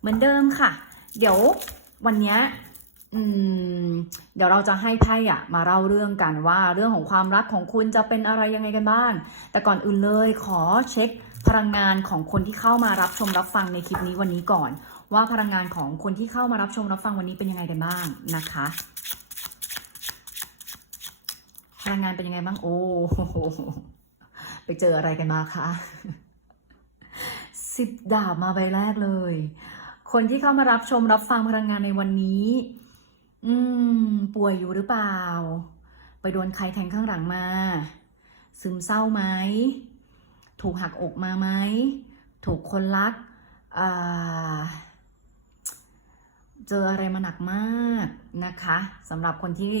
เหมือนเดิมค่ะ เดี๋ยววันนี้อืมเดี๋ยวเราจะให้ไพ่อะมาเล่าเรื่องกันว่าเรื่องของความรักของคุณจะเป็นอะไรยังไงกันบ้าง แต่ก่อนอื่นเลยขอเช็คพลังงานของคนที่เข้ามารับชมรับฟังในคลิปนี้วันนี้ก่อน ว่าพลังงานของคนที่เข้ามารับชมรับฟังวันนี้เป็นยังไงกันบ้างนะคะ พลังงานเป็นยังไงบ้างโอ้โหไปเจออะไรกันมาคะสิบดาบมาใบแรกเลย คนที่เข้ามารับชมรับฟังพลังงานในวันนี้ อืม ป่วยอยู่หรือเปล่า ไปโดนใครแทงข้างหลังมา ซึมเศร้าไหม ถูกหักอกมาไหม ถูกคนรักเจออะไรมาหนักมากนะคะสำหรับคนที่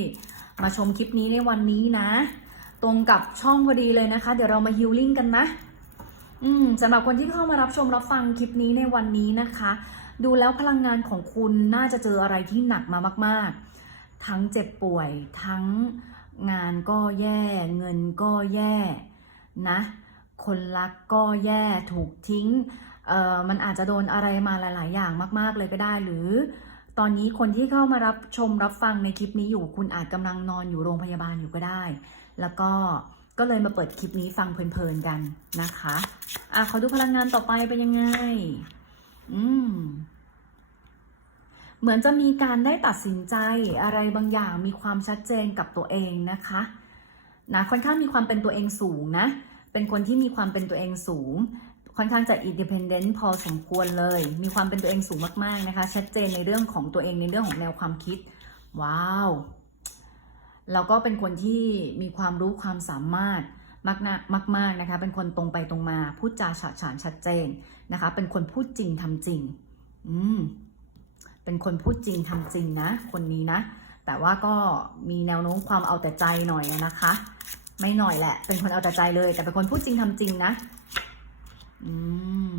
มาชมคลิปนี้ในวันนี้นะ ตรงกับช่องพอดีเลยนะคะ เดี๋ยวเรามาฮิลลิ่งกันนะ อืมสำหรับคนที่เข้ามารับชมรับฟังคลิปนี้ในวันนี้นะคะ ดูแล้วพลังงานของคุณน่าจะเจออะไรที่หนักมามาก ๆ ทั้งเจ็บป่วย ทั้งงานก็แย่ เงินก็แย่นะ คนรักก็แย่ ถูกทิ้ง เอ่อ มันอาจจะโดนอะไรมาหลาย ๆ อย่างมาก ๆ เลยก็ได้ หรือ ตอนนี้คนที่เข้ามารับชมรับฟังในคลิปนี้อยู่ คุณอาจกำลังนอนอยู่โรงพยาบาลอยู่ก็ได้ แล้วก็ ก็เลยมาเปิดคลิปนี้ฟังเพลิน ๆ กันนะคะ อะขอดูพลังงานต่อไปเป็นยังไง อืม เหมือนจะมีการได้ตัดสินใจอะไรบางอย่างมีความชัดเจนกับตัวเองนะคะนะค่อนข้างมีความเป็นตัวเองสูงนะ เป็นคนที่มีความเป็นตัวเองสูง ค่อนข้างจะ independent พอสมควรเลย มีความเป็นตัวเองสูงมากๆนะคะ ชัดเจนในเรื่องของตัวเองในเรื่องของแนวความคิด ว้าว แล้วก็เป็นคนที่มีความรู้ความสามารถ มากนะมากๆนะคะ เป็นคนตรงไปตรงมา พูดจาฉะฉานชัดเจนนะคะ เป็นคนพูดจริงทำจริง อืม เป็นคนพูดจริงทำจริงนะ คนนี้นะ แต่ว่าก็มีแนวโน้มความเอาแต่ใจหน่อยนะคะ ไม่หน่อยแหละ เป็นคนเอาแต่ใจเลย แต่เป็นคนพูดจริงทำจริงนะ อืม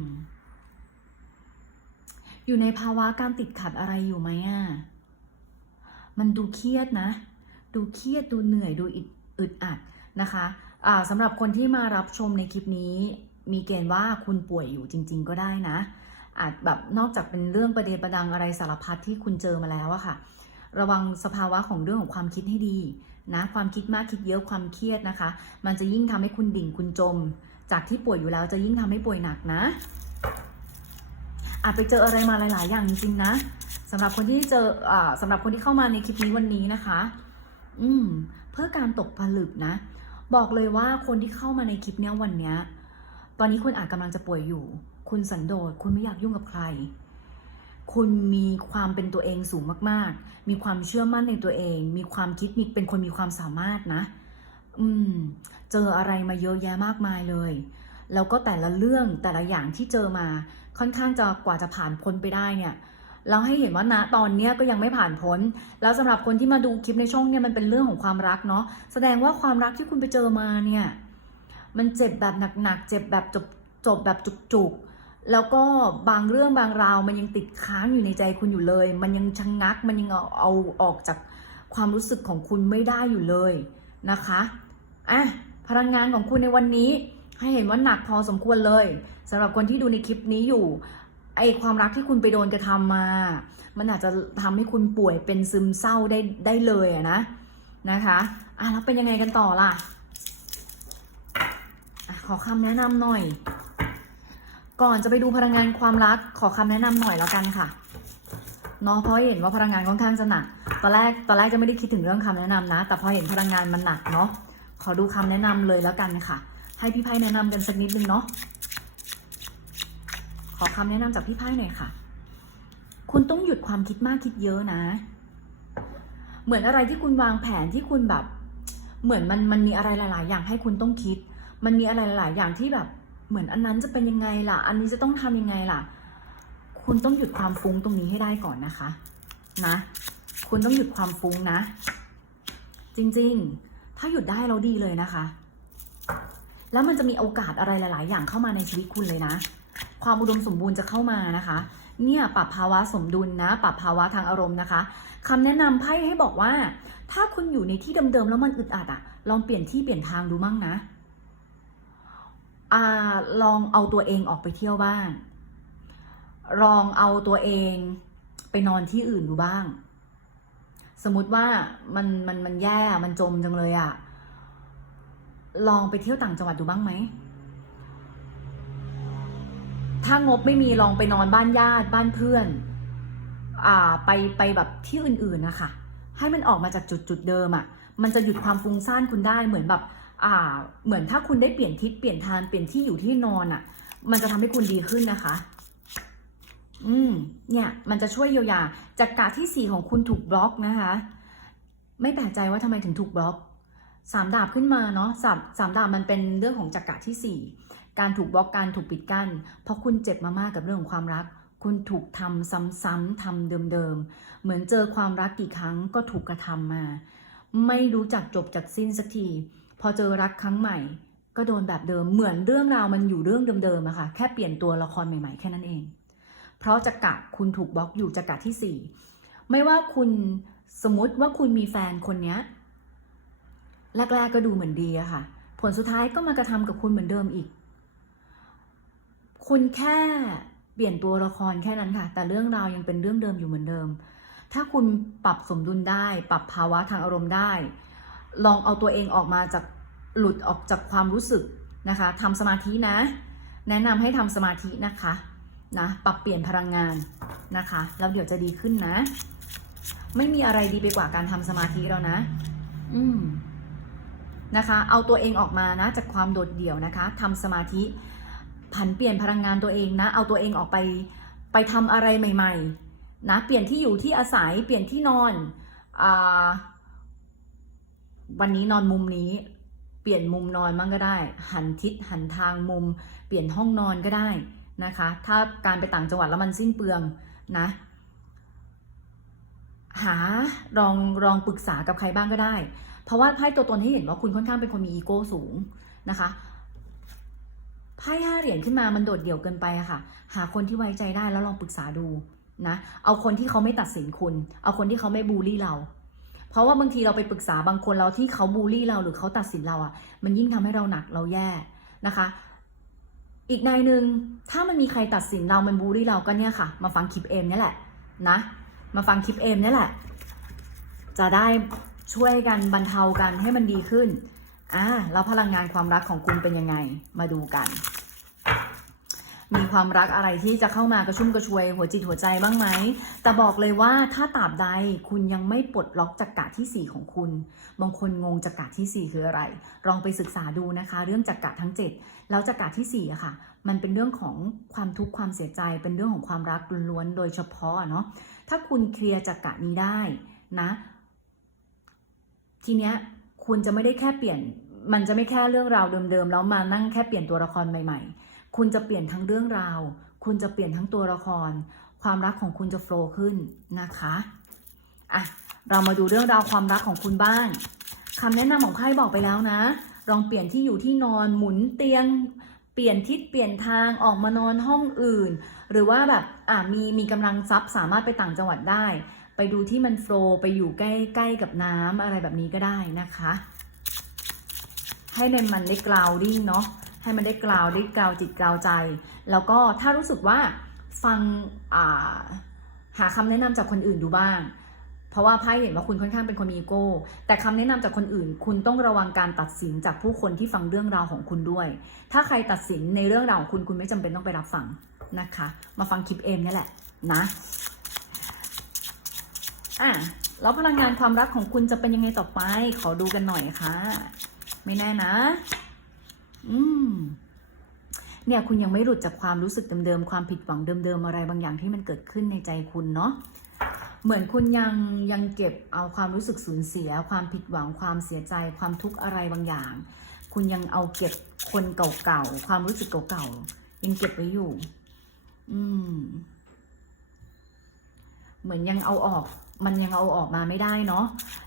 อยู่ในภาวะการติดขัดอะไรอยู่ไหมอะ มันดูเครียดนะ ดูเครียด ดูเหนื่อย ดูอึดอัดนะคะ สำหรับคนที่มารับชมในคลิปนี้ มีเกณฑ์ว่าคุณป่วยอยู่จริง ๆ ก็ได้นะ อาจแบบนอกจากเป็นเรื่องประเดประดังอะไรสารพัดที่คุณเจอมาแล้วอะค่ะ ระวังสภาวะของเรื่องของความคิดให้ดีนะความคิดมากคิดเยอะความเครียดนะคะ มันจะยิ่งทำให้คุณดิ่งคุณจม จากที่ป่วยอยู่แล้วจะยิ่งทำให้ป่วยหนักนะ อาจไปเจออะไรมาหลาย ๆ อย่างจริงๆนะสำหรับคนที่เจออ่าสำหรับคนที่เข้ามาในคลิปนี้วันนี้นะคะ อืมเพื่อการตกผลึกนะ บอกเลยว่าคนที่เข้ามาในคลิปเนี้ยวันเนี้ย ตอนนี้คุณอาจกำลังจะป่วยอยู่ คุณสันโดษ คุณไม่อยากยุ่งกับใคร คุณมีความเป็นตัวเองสูงมาก ๆ มีความเชื่อมั่นในตัวเอง มีความคิดมีเป็นคนมีความสามารถนะ อืม เจออะไรมาเยอะแยะมากมายเลย แล้วก็แต่ละเรื่องแต่ละอย่างที่เจอมา ค่อนข้างจะกว่าจะผ่านพ้นไปได้เนี่ย เราให้เห็นว่าณตอนเนี้ยก็ยังไม่ผ่านพ้น แล้วสำหรับคนที่มาดูคลิปในช่องเนี่ยมันเป็นเรื่องของความรักเนาะแสดงว่าความรักที่คุณไปเจอมาเนี่ยมันเจ็บแบบหนักๆเจ็บแบบจบจบแบบจุกๆ แล้วก็บางเรื่องบางราวมันยังติดค้างอยู่ในใจคุณอยู่เลย มันยังชะงงักมันยังเอาเอาออกจากความรู้สึกของคุณไม่ได้อยู่เลยนะคะอะพลังงานของคุณในวันนี้ให้เห็นว่าหนักพอสมควรเลยสำหรับคนที่ดูในคลิปนี้อยู่ ไอความรักที่คุณไปโดนกระทำมา มันอาจจะทำให้คุณป่วยเป็นซึมเศร้าได้ได้เลยอะนะนะคะอะแล้วเป็นยังไงกันต่อล่ะอะขอคำแนะนำหน่อย ก่อนจะไปดูพลังงานความรักขอคำแนะนำหน่อยแล้วกันค่ะเนาะเพราะเห็นว่าพลังงานค่อนข้างจะหนักตอนแรกตอนแรกจะไม่ได้คิดถึงเรื่องคำแนะนำนะ แต่พอเห็นพลังงานมันหนักเนาะขอดูคำแนะนำเลยแล้วกันค่ะ ให้พี่ไพ่แนะนำกันสักนิดนึงเนาะ อคำแนะนำจากพี่ไพ่หน่อยค่ะ คุณต้องหยุดความคิดมากคิดเยอะนะ เหมือนอะไรที่คุณวางแผนที่คุณแบบ เหมือนมันมันมีอะไรหลาย ๆ อย่างให้คุณต้องคิด มันมีอะไรหลาย ๆ อย่างที่แบบ เหมือนอันนั้นจะเป็นยังไงล่ะ อันนี้จะต้องทำยังไงล่ะ คุณต้องหยุดความฟุ้งตรงนี้ให้ได้ก่อนนะคะ นะ คุณต้องหยุดความฟุ้งนะ จริง ๆ ถ้าหยุดได้เราดีเลยนะคะ แล้วมันจะมีโอกาสอะไรหลาย ๆ อย่างเข้ามาในชีวิตคุณเลยนะ ความอุดมสมบูรณ์จะเข้ามานะคะ เนี่ยปรับภาวะสมดุลนะ ปรับภาวะทางอารมณ์นะคะคำแนะนำไพ่ให้บอกว่า ถ้าคุณอยู่ในที่เดิมๆแล้วมันอึดอัดอะลองเปลี่ยนที่เปลี่ยนทางดูมั่งนะอลองเอาตัวเองออกไปเที่ยวบ้าง ลองเอาตัวเองไปนอนที่อื่นดูบ้าง สมมติว่ามันมันมันแย่ มันจมจังเลยอะลองไปเที่ยวต่างจังหวัดดูบ้างไหม ถ้างบไม่มีลองไปนอนบ้านญาติบ้านเพื่อน อ่าไปไปแบบที่อื่นๆนะคะ ให้มันออกมาจากจุดจุดเดิมอะ่ะ มันจะหยุดความฟุ้งซ่านคุณได้เหมือนแบบ อ่า เหมือนถ้าคุณได้เปลี่ยนทิศเปลี่ยนทางเปลี่ยนที่อยู่ที่นอนอะ่ะ มันจะทำให้คุณดีขึ้นนะคะ อืม เนี่ย มันจะช่วยเยียวยาจากกาที่สี่ของคุณถูกบล็อกนะคะ ไม่แปลกใจว่าทำไมถึงถูกบล็อกสามดาบขึ้นมาเนาะสามสามดาบมันเป็นเรื่องของจักระที่สี่ การถูกบล็อกการถูกปิดกั้น เพราะคุณเจ็บมามากกับเรื่องของความรัก คุณถูกทำซ้ำๆทำเดิมๆ เหมือนเจอความรักกี่ครั้งก็ถูกกระทำมา ไม่รู้จักจบจากสิ้นสักที พอเจอรักครั้งใหม่ ก็โดนแบบเดิม เหมือนเรื่องราวมันอยู่เรื่องเดิมๆอะค่ะ แค่เปลี่ยนตัวละครใหม่ๆ แค่นั้นเอง เพราะจักระคุณถูกบล็อกอยู่จักระที่สี่ไม่ว่าคุณสมมติว่าคุณมีแฟนคนเนี้ยแรกๆก็ดูเหมือนดีอะค่ะ ผลสุดท้ายก็มากระทำกับคุณเหมือนเดิมอีก คุณแค่เปลี่ยนตัวละครแค่นั้นค่ะ แต่เรื่องราวยังเป็นเรื่องเดิมอยู่เหมือนเดิม ถ้าคุณปรับสมดุลได้ ปรับภาวะทางอารมณ์ได้ ลองเอาตัวเองออกมาจากหลุดออกจากความรู้สึกนะคะทำสมาธินะ แนะนำให้ทำสมาธินะคะนะปรับเปลี่ยนพลังงานนะคะแล้วเดี๋ยวจะดีขึ้นนะ ไม่มีอะไรดีไปกว่าการทำสมาธิแล้วนะ อืมนะคะ เอาตัวเองออกมานะจากความโดดเดี่ยวนะคะทำสมาธิ ผันเปลี่ยนพลังงานตัวเองนะ เอาตัวเองออกไปไปทำอะไรใหม่ ๆ นะ เปลี่ยนที่อยู่ที่อาศัย เปลี่ยนที่นอนอวันนี้นอนมุมนี้ เปลี่ยนมุมนอนมั่งก็ได้ หันทิศหันทางมุม เปลี่ยนห้องนอนก็ได้นะคะ ถ้าการไปต่างจังหวัดแล้วมันสิ้นเปลืองนะ หาลองลองปรึกษากับใครบ้างก็ได้ เพราะว่าไพ่ตัวตนให้เห็นว่าคุณค่อนข้างเป็นคนมีอีโก้สูงนะคะ ไพ่ห้าเหรียญขึ้นมามันโดดเดี่ยวเกินไปอะค่ะ หาคนที่ไว้ใจได้แล้วลองปรึกษาดูนะ เอาคนที่เขาไม่ตัดสินคุณ เอาคนที่เขาไม่บูลลี่เรา เพราะว่าบางทีเราไปปรึกษาบางคนเราที่เขาบูลลี่เราหรือเขาตัดสินเราอะมันยิ่งทำให้เราหนักเราแย่นะคะ อีกนายหนึ่งถ้ามันมีใครตัดสินเรา มันบูลลี่เราก็เนี่ยค่ะ มาฟังคลิปเอมเนี่ยแหละนะ มาฟังคลิปเอมเนี่ยแหละ จะได้ช่วยกันบรรเทากันให้มันดีขึ้น อ่าแล้วพลังงานความรักของคุณเป็นยังไง มาดูกัน มีความรักอะไรที่จะเข้ามากระชุ่มกระชวยหัวจิตหัวใจบ้างไหม แต่บอกเลยว่าถ้าตราบใดคุณยังไม่ปลดล็อกจักระที่ 4 ของคุณ บางคนงงจักระที่ 4 คืออะไร ลองไปศึกษาดูนะคะ เรื่องจักระทั้ง 7 แล้วจักระที่4อะค่ะ มันเป็นเรื่องของความทุกข์ความเสียใจ เป็นเรื่องของความรักล้วนๆโดยเฉพาะอะเนาะ ถ้าคุณเคลียร์จักระนี้ได้นะ ทีเนี้ย คุณจะไม่ได้แค่เปลี่ยน มันจะไม่แค่เรื่องราวเดิมๆแล้วมานั่งแค่เปลี่ยนตัวละครใหม่ ๆ คุณจะเปลี่ยนทั้งเรื่องราว คุณจะเปลี่ยนทั้งตัวละคร ความรักของคุณจะโฟล์ขึ้นนะคะอะเรามาดูเรื่องราวความรักของคุณบ้างคำแนะนำของไพ่บอกไปแล้วนะ ลองเปลี่ยนที่อยู่ที่นอนหมุนเตียง เปลี่ยนทิศเปลี่ยนทางออกมานอนห้องอื่น หรือว่าแบบอะมีมีกำลังทรัพย์สามารถไปต่างจังหวัดได้ ไปดูที่มันโฟล์ไปอยู่ใกล้ใกล้กับน้ำอะไรแบบนี้ก็ได้นะคะ ให้ในมันได้กราวดิ้งเนาะให้มันได้กราวได้กราวจิตกราวใจ แล้วก็ถ้ารู้สึกว่าฟังาหาคำแนะนำจากคนอื่นดูบ้าง เพราะว่าไพ่เห็นว่าคุณค่อนข้างเป็นคนมีอีโก้ แต่คำแนะนำจากคนอื่น คุณต้องระวังการตัดสินจากผู้คนที่ฟังเรื่องราวของคุณด้วย ถ้าใครตัดสินในเรื่องราวของคุณคุณไม่จำเป็นต้องไปรับฟังนะคะ มาฟังคลิปเอมนี่แหละนะ อะแล้วพลังงานความรักของคุณจะเป็นยังไงต่อไป ขอดูกันหน่อยค่ะ ไม่แน่นะ อืม เนี่ยคุณยังไม่หลุดจากความรู้สึกเดิมๆ ความผิดหวังเดิมๆ อะไรบางอย่างที่มันเกิดขึ้นในใจคุณเนาะ เหมือนคุณยังยังเก็บเอาความรู้สึกสูญเสีย ความผิดหวัง ความเสียใจ ความทุกข์อะไรบางอย่าง คุณยังเอาเก็บคนเก่าๆ ความรู้สึกเก่าๆ ยังเก็บไว้อยู่ อืม เหมือนยังเอาออก มันยังเอาออกมาไม่ได้เนาะ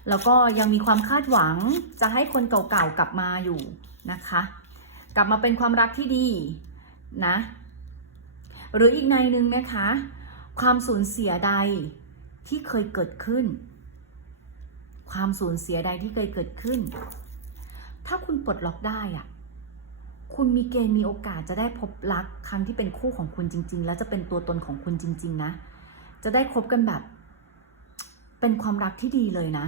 แล้วก็ยังมีความคาดหวังจะให้คนเก่าๆกลับมาอยู่นะคะ กลับมาเป็นความรักที่ดีนะหรืออีกในหนึ่งนะคะ ความสูญเสียใดที่เคยเกิดขึ้น ความสูญเสียใดที่เคยเกิดขึ้น ถ้าคุณปลดล็อกได้อะคุณมีเกณฑ์มีโอกาสจะได้พบรักครั้งที่เป็นคู่ของคุณจริง ๆ แล้วจะเป็นตัวตนของคุณจริง ๆ นะ จะได้คบกันแบบ เป็นความรักที่ดีเลยนะ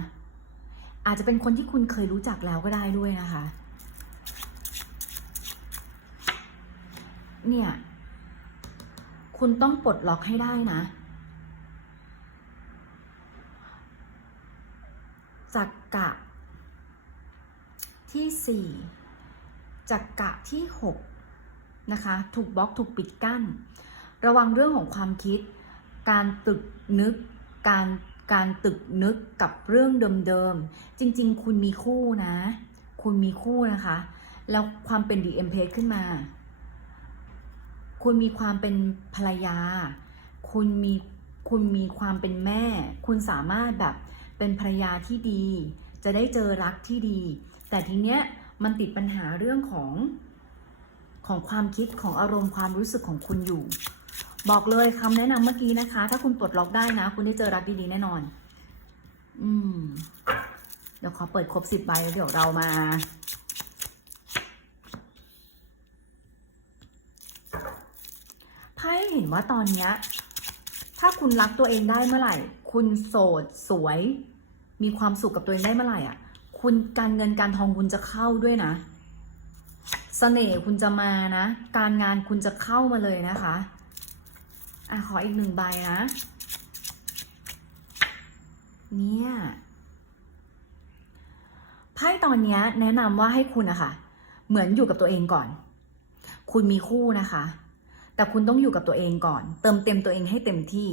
อาจจะเป็นคนที่คุณเคยรู้จักแล้วก็ได้ด้วยนะคะ เนี่ย คุณต้องปลดล็อกให้ได้นะ จักกะ ที่สี่จักกะที่หกนะคะ ถูกบล็อกถูกปิดกั้น ระวังเรื่องของความคิด การตึกนึก การ การตึกนึกกับเรื่องเดิมๆ จริงๆ คุณมีคู่นะ คุณมีคู่นะคะ แล้วความเป็น DM p ขึ้นมา คุณมีความเป็นภรรยา คุณมีคุณมีความเป็นแม่ คุณสามารถแบบเป็นภรรยาที่ดี จะได้เจอรักที่ดี แต่ทีเนี้ยมันติดปัญหาเรื่องของของความคิดของอารมณ์ความรู้สึกของคุณอยู่ บอกเลยคำแนะนำเมื่อกี้นะคะ ถ้าคุณปลดล็อกได้นะ คุณได้เจอรักดีๆแน่นอน อืม เดี๋ยวขอเปิดครบสิบใบเดี๋ยวเรามาไพ่เห็นว่าตอนเนี้ย ถ้าคุณรักตัวเองได้เมื่อไหร่ คุณโสดสวย มีความสุขกับตัวเองได้เมื่อไหร่อะ คุณการเงินการทองคุณจะเข้าด้วยนะเสน่ห์คุณจะมานะ การงานคุณจะเข้ามาเลยนะคะ อะขออีกหนึ่งใบนะ เนี่ยไพ่ตอนนี้แนะนำว่าให้คุณอะค่ะ เหมือนอยู่กับตัวเองก่อน คุณมีคู่นะคะ แต่คุณต้องอยู่กับตัวเองก่อน เติมเต็มตัวเองให้เต็มที่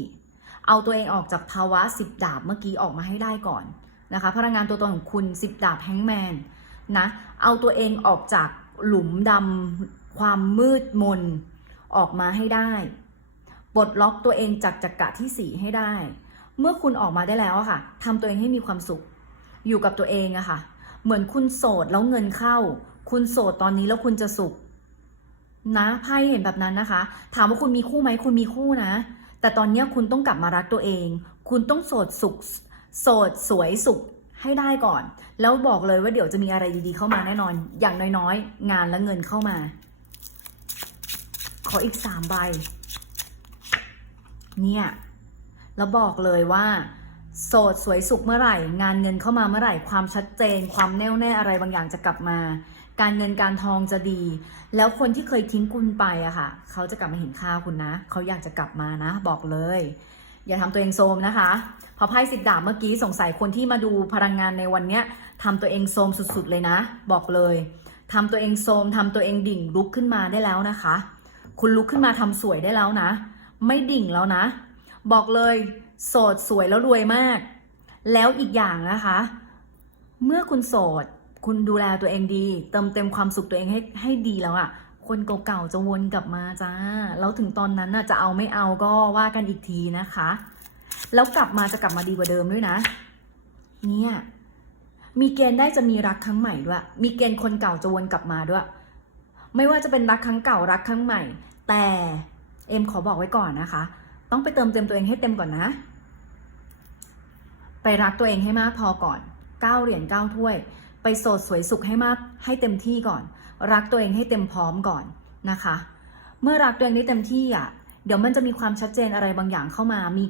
เอาตัวเองออกจากภาวะสิบดาบเมื่อกี้ออกมาให้ได้ก่อนนะคะ พลังงานตัวตนของคุณสิบดาบแฮงแมนนะ เอาตัวเองออกจากหลุมดำความมืดมนออกมาให้ได้ ปลดล็อกตัวเองจากจักระที่สี่ให้ได้ เมื่อคุณออกมาได้แล้วอะค่ะทำตัวเองให้มีความสุข อยู่กับตัวเองอะค่ะ เหมือนคุณโสดแล้วเงินเข้า คุณโสดตอนนี้แล้วคุณจะสุข นะไพ่เห็นแบบนั้นนะคะ ถามว่าคุณมีคู่ไหมคุณมีคู่นะ แต่ตอนนี้คุณต้องกลับมารักตัวเอง คุณต้องโสดสุข โสดสวยสุขให้ได้ก่อน แล้วบอกเลยว่าเดี๋ยวจะมีอะไรดีๆเข้ามาแน่นอน อย่างน้อยๆ งานและเงินเข้ามา ขออีกสามใบ เนี่ยแล้วบอกเลยว่า โสดสวยสุขเมื่อไหร่ งานเงินเข้ามาเมื่อไหร่ ความชัดเจน ความแน่วแน่อะไรบางอย่างจะกลับมา การเงินการทองจะดี แล้วคนที่เคยทิ้งคุณไปอะค่ะ เขาจะกลับมาเห็นค่าคุณนะ เขาอยากจะกลับมานะ บอกเลย อย่าทำตัวเองโทรมนะคะพอไพ่สิบดาบเมื่อกี้สงสัยคนที่มาดูพลังงานในวันเนี้ยทำตัวเองโทรมสุด ๆ เลยนะ บอกเลยทำตัวเองโทรมทำตัวเองดิ่งลุกขึ้นมาได้แล้วนะคะ คุณลุกขึ้นมาทำสวยได้แล้วนะ ไม่ดิ่งแล้วนะ บอกเลย โสดสวยแล้วรวยมาก แล้วอีกอย่างนะคะ เมื่อคุณโสด คุณดูแลตัวเองดี เติมเต็มความสุขตัวเองให้ให้ดีแล้วอะ่ะ คนเก่าๆจะวนกลับมาจ้า แล้วถึงตอนนั้นน่ะจะเอาไม่เอาก็ว่ากันอีกทีนะคะ แล้วกลับมาจะกลับมาดีกว่าเดิมด้วยนะ เนี่ยมีเกณฑ์ได้จะมีรักครั้งใหม่ด้วย มีเกณฑ์คนเก่าจะวนกลับมาด้วย ไม่ว่าจะเป็นรักครั้งเก่ารักครั้งใหม่ แต่ เอ็มขอบอกไว้ก่อนนะคะ ต้องไปเติมเต็มตัวเองให้เต็มก่อนนะ ไปรักตัวเองให้มากพอก่อนเก้าเหรียญเก้าถ้วย ไปโสดสวยสุขให้มากให้เต็มที่ก่อน รักตัวเองให้เต็มพร้อมก่อนนะคะ เมื่อรักตัวเองได้เต็มที่อะเดี๋ยวมันจะมีความชัดเจนอะไรบางอย่างเข้ามามี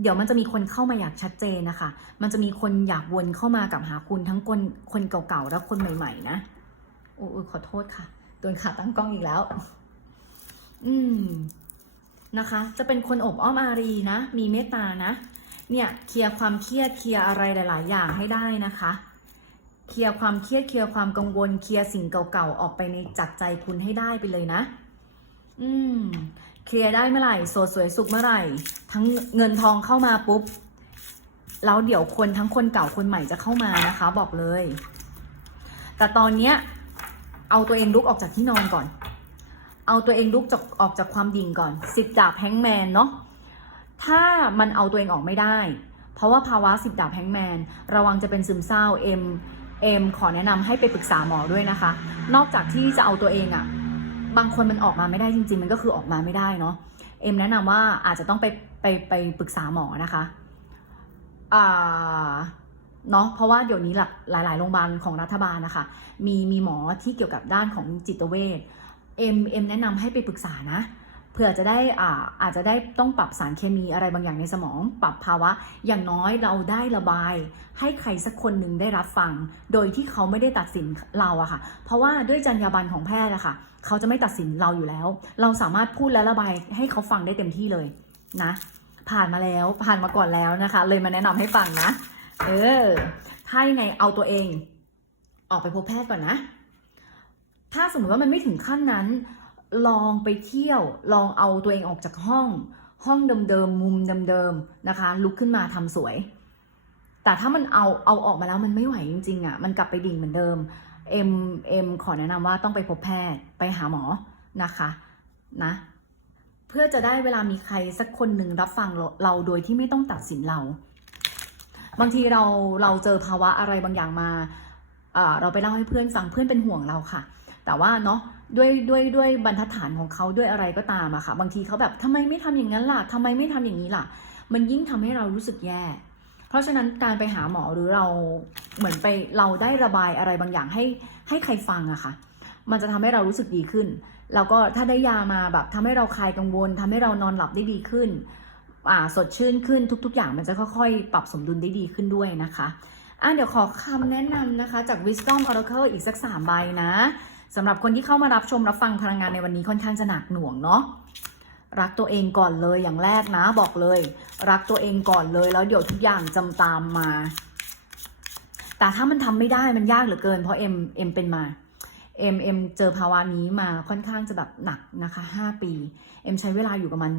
เดี๋ยวมันจะมีคนเข้ามาอยากชัดเจนนะคะ มันจะมีคนอยากวนเข้ามากับหาคุณทั้งคนคนเก่าๆและคนใหม่ๆนะ โอ้ขอโทษค่ะ โดนขาตั้งกล้องอีกแล้ว อืม นะคะ จะเป็นคนอบอ้อมอารีนะ มีเมตตานะ เนี่ยเคลียร์ความเครียดเคลียร์อะไรหลาย ๆ อย่างให้ได้นะคะ เคลียร์ความเครียดเคลียร์ความกังวลเคลียร์สิ่งเก่าๆออกไปในจากใจคุณให้ได้ไปเลยนะ อืมเคลียร์ได้เมื่อไหร่โสดสวยสุขเมื่อไหร่ ทั้งเงินทองเข้ามาปุ๊บแล้วเดี๋ยวคนทั้งคนเก่าคนใหม่จะเข้ามานะคะ บอกเลย แต่ตอนเนี้ยเอาตัวเองลุกออกจากที่นอนก่อน เอาตัวเองลุกจากออกจากความดิ่งก่อนสิบดาบแฮงแมนเนาะถ้ามันเอาตัวเองออกไม่ได้ เพราะว่าภาวะสิบดาบแฮงแมนระวังจะเป็นซึมเศร้าเอ็มเอ็มขอแนะนำให้ไปปรึกษาหมอด้วยนะคะ นอกจากที่จะเอาตัวเองอะบางคนมันออกมาไม่ได้จริง ๆ มันก็คือออกมาไม่ได้เนาะเอ็มแนะนำว่าอาจจะต้องไปไปไปปรึกษาหมอนะคะอ่าเนาะเพราะว่าเดี๋ยวนี้หลายหลายๆโรงพยาบาลของรัฐบาลนะคะ มีมีหมอที่เกี่ยวกับด้านของจิตเวช เอ็มเอ็มแนะนำให้ไปปรึกษานะเผื่อจะได้อ่าอาจจะได้ต้องปรับสารเคมีอะไรบางอย่างในสมอง ปรับภาวะ อย่างน้อยเราได้ระบาย ให้ใครสักคนหนึ่งได้รับฟัง โดยที่เขาไม่ได้ตัดสินเราอะค่ะ เพราะว่าด้วยจรรยาบรรณของแพทย์อะค่ะ เขาจะไม่ตัดสินเราอยู่แล้ว เราสามารถพูดและระบายให้เขาฟังได้เต็มที่เลยนะ ผ่านมาแล้วผ่านมาก่อนแล้วนะคะ เลยมาแนะนำให้ฟังนะ เออถ้ายังไงเอาตัวเอง ออกไปพบแพทย์ก่อนนะ ถ้าสมมติว่ามันไม่ถึงขั้นนั้น ลองไปเที่ยว ลองเอาตัวเองออกจากห้อง ห้องเดิมๆมุมเดิมๆนะคะ ลุกขึ้นมาทำสวย แต่ถ้ามันเอาเอาออกมาแล้วมันไม่ไหวจริงๆอะ่ะมันกลับไปดิ่งเหมือนเดิมเอ็มเอ็มขอแนะนำว่าต้องไปพบแพทย์ไปหาหมอนะคะนะเพื่อจะได้เวลามีใครสักคนหนึ่งรับฟังเราโดยที่ไม่ต้องตัดสินเรา บางทีเราเราเจอภาวะอะไรบางอย่างมาอ่าเราไปเล่าให้เพื่อนฟังเพื่อนเป็นห่วงเราค่ะ แต่ว่าเนาะด้วยด้วยด้วยบรรทัดฐานของเขาด้วยอะไรก็ตามอะค่ะ บางทีเขาแบบทำไมไม่ทำอย่างนั้นล่ะทำไมไม่ทำอย่างนี้ล่ะ มันยิ่งทำให้เรารู้สึกแย่ เพราะฉะนั้นการไปหาหมอหรือเราเหมือนไปเราได้ระบายอะไรบางอย่างให้ให้ใครฟังอะค่ะ มันจะทำให้เรารู้สึกดีขึ้น แล้วก็ถ้าได้ยามาแบบทำให้เราคลายกังวลทำให้เรานอนหลับได้ดีขึ้นอ่าสดชื่นขึ้นทุก ๆ อย่างมันจะค่อยๆ ปรับสมดุลได้ดีขึ้นด้วยนะคะอะเดี๋ยวขอคำแนะนำนะคะจาก Wisdom Oracle อีกสักสามใบนะ สำหรับคนที่เข้ามารับชมรับฟังพลังงานในวันนี้ค่อนข้างจะหนักหน่วงเนาะรักตัวเองก่อนเลยอย่างแรกนะ บอกเลย รักตัวเองก่อนเลยแล้วเดี๋ยวทุกอย่างจำตามมา แต่ถ้ามันทำไม่ได้มันยากเหลือเกิน เพราะเอ็มเอ็มเป็นมาเอ็มเอ็มเจอภาวะนี้มาค่อนข้างจะแบบหนักนะคะ5ปีเอ็มใช้เวลาอยู่กับมัน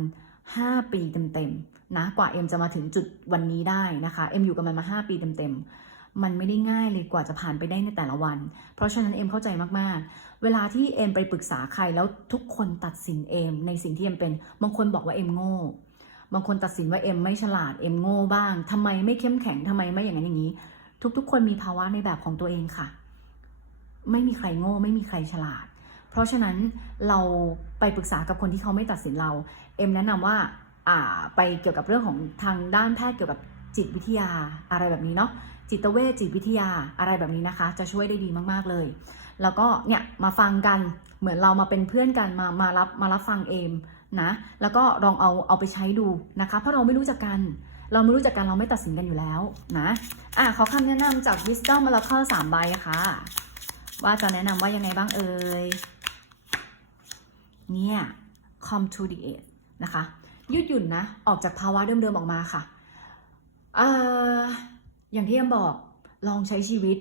5ปีเต็มๆนะกว่าเอ็มจะมาถึงจุดวันนี้ได้นะคะเอ็มอยู่กับมันมา5ปีเต็มๆ มันไม่ได้ง่ายเลยกว่าจะผ่านไปได้ในแต่ละวัน เพราะฉะนั้นเอ็มเข้าใจมากๆ เวลาที่เอ็มไปปรึกษาใครแล้วทุกคนตัดสินเอ็มในสิ่งที่เอ็มเป็น บางคนบอกว่าเอ็มโง่ บางคนตัดสินว่าเอ็มไม่ฉลาด เอ็มโง่บ้างทำไมไม่เข้มแข็งทำไมไม่อย่างนั้นอย่างนี้ ทุกๆ คนมีภาวะในแบบของตัวเองค่ะ ไม่มีใครโง่ ไม่มีใครฉลาด เพราะฉะนั้นเราไปปรึกษากับคนที่เขาไม่ตัดสินเรา เอ็มแนะนำว่าอ่าไปเกี่ยวกับเรื่องของทางด้านแพทย์เกี่ยวกับจิตวิทยาอะไรแบบนี้เนาะ จิตเวชจิตวิทยาอะไรแบบนี้นะคะ จะช่วยได้ดีมากๆเลย แล้วก็เนี่ยมาฟังกันเหมือนเรามาเป็นเพื่อนกันมามารับมารับฟังเอมนะแล้วก็ลองเอาเอาไปใช้ดูนะคะ เพราะเราไม่รู้จักกัน เราไม่รู้จักกันเราไม่ตัดสินกันอยู่แล้วนะอะขอคำแนะนำจาก Wisdom มาแล้วข้อสามใบค่ะ ว่าจะแนะนำว่ายังไงบ้างเอ่ยเนี่ย come to the edge นะคะ ยืดหยุ่นนะ ออกจากภาวะเดิมๆออกมาค่ะอ่า อย่างที่เอ็มบอกลองใช้ชีวิต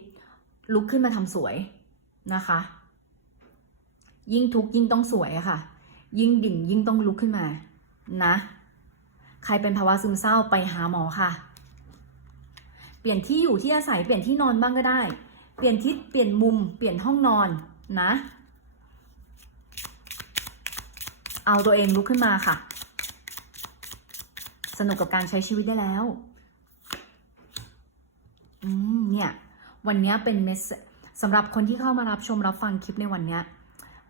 ลุกขึ้นมาทำสวยนะคะ ยิ่งทุกข์ยิ่งต้องสวยอะค่ะ ยิ่งดิ่งยิ่งต้องลุกขึ้นมานะ ใครเป็นภาวะซึมเศร้าไปหาหมอค่ะ เปลี่ยนที่อยู่ที่อาศัยเปลี่ยนที่นอนบ้างก็ได้ เปลี่ยนทิศเปลี่ยนมุมเปลี่ยนห้องนอนนะ เอาตัวเองลุกขึ้นมาค่ะ สนุกกับการใช้ชีวิตได้แล้ว อืมเนี่ยวันนี้เป็นเมสสำหรับคนที่เข้ามารับชมรับฟังคลิปในวันเนี้ย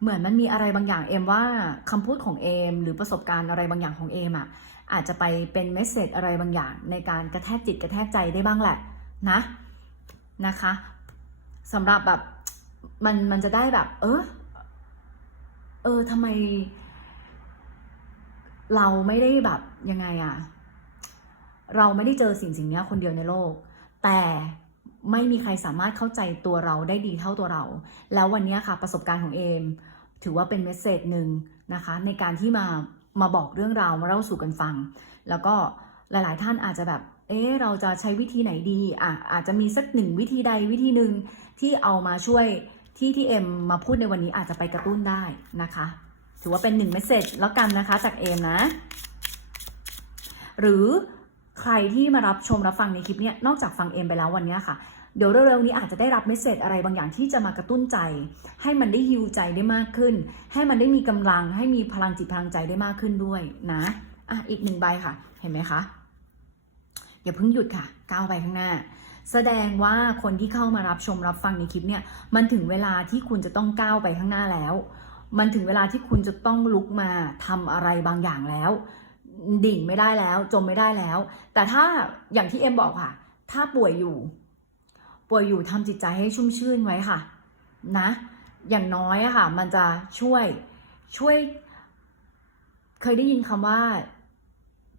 เหมือนมันมีอะไรบางอย่างเอมว่าคำพูดของเอม หรือประสบการณ์อะไรบางอย่างของเอมอะอาจจะไปเป็นเมสเซจอะไรบางอย่าง ในการกระแทกจิตกระแทกใจได้บ้างแหละนะนะคะสำหรับแบบมันมันจะได้แบบ เออเออทำไม เราไม่ได้แบบยังไงอะเราไม่ได้เจอสิ่งสิ่งนี้คนเดียวในโลก แต่ไม่มีใครสามารถเข้าใจตัวเราได้ดีเท่าตัวเรา แล้ววันนี้ค่ะประสบการณ์ของเอม ถือว่าเป็นเมสเซจหนึ่งนะคะ ในการที่มามาบอกเรื่องราวมาเล่าสู่กันฟัง แล้วก็หลาย ๆ ท่านอาจจะแบบ เอ๊เราจะใช้วิธีไหนดีอะอาจจะมีสักหนึ่งวิธีใดวิธีหนึ่งที่เอามาช่วยที่ที่เอ็มมาพูดในวันนี้อาจจะไปกระตุ้นได้นะคะ ถือว่าเป็นหนึ่งเมสเซจแล้วกันนะคะจากเอ็มนะ หรือ ใครที่มารับชมรับฟังในคลิปเนี้ยนอกจากฟังเอ็มไปแล้ววันนี้ค่ะ เดี๋ยวเร็วๆนี้อาจจะได้รับเมสเซจอะไรบางอย่างที่จะมากระตุ้นใจ ให้มันได้ฮิวใจได้มากขึ้น ให้มันได้มีกำลัง ให้มีพลังจิตพลังใจได้มากขึ้นด้วยนะอะอีกหนึ่งใบค่ะ เห็นไหมคะอย่าเพิ่งหยุดค่ะก้าวไปข้างหน้า แสดงว่าคนที่เข้ามารับชมรับฟังในคลิปเนี่ยมันถึงเวลาที่คุณจะต้องก้าวไปข้างหน้าแล้ว มันถึงเวลาที่คุณจะต้องลุกมาทำอะไรบางอย่างแล้ว ดิ่งไม่ได้แล้ว จมไม่ได้แล้ว แต่ถ้าอย่างที่เอ็มบอกค่ะ ถ้าป่วยอยู่ ป่วยอยู่ทำจิตใจให้ชุ่มชื่นไว้ค่ะ นะ อย่างน้อยอะค่ะ มันจะช่วยช่วย เคยได้ยินคำว่า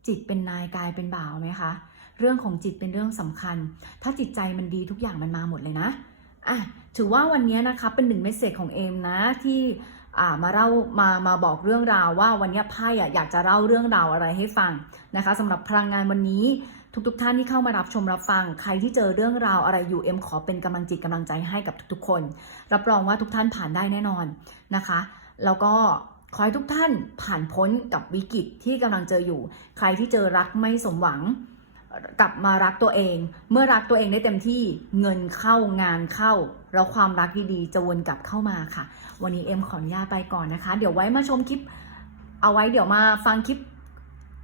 จิตเป็นนายกายเป็นบ่าวไหมคะเรื่องของจิตเป็นเรื่องสำคัญ ถ้าจิตใจมันดีทุกอย่างมันมาหมดเลยนะอะถือว่าวันนี้นะคะเป็นหนึ่งเมสเซจของเอมนะที่ มาเล่ามามาบอกเรื่องราวว่าวันนี้ไพ่อะอยากจะเล่าเรื่องราวอะไรให้ฟังนะคะสำหรับพลังงานวันนี้ทุกๆทท่านที่เข้ามารับชมรับฟัง ใครที่เจอเรื่องราวอะไรอยู่เอ็มขอเป็นกำลังจิตกำลังใจให้กับทุกๆ คน รับรองว่าทุกท่านผ่านได้แน่นอนนะคะ แล้วก็ขอให้ทุกท่านผ่านพ้นกับวิกฤตที่กำลังเจออยู่ ใครที่เจอรักไม่สมหวัง กลับมารักตัวเอง เมื่อรักตัวเองได้เต็มที่เงินเข้างานเข้า แล้วความรักดีๆจะวนกลับเข้ามาค่ะ วันนี้เอ็มขออนุญาตไปก่อนนะคะ เดี๋ยวไว้มาชมคลิป เอาไว้เดี๋ยวมาฟังคลิป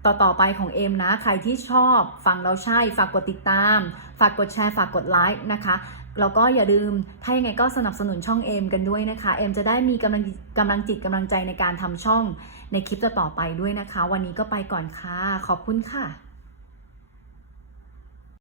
ต่อๆไปของเอ็มนะ ใครที่ชอบฟังเราใช่ ฝากกดติดตาม ฝากกดแชร์ ฝากกดไลค์นะคะ แล้วก็อย่าลืม ถ้ายังไงก็สนับสนุนช่องเอ็มกันด้วยนะคะ เอ็มจะได้มีกำลังกำลังจิตกำลังใจในการทำช่องในคลิปต่อๆไปด้วยนะคะ วันนี้ก็ไปก่อนค่ะ ขอบคุณค่ะ